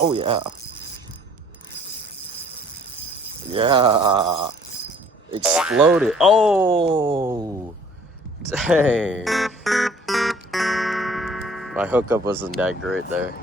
Oh, yeah. Yeah. Exploded. Oh, dang. My hookup wasn't that great there.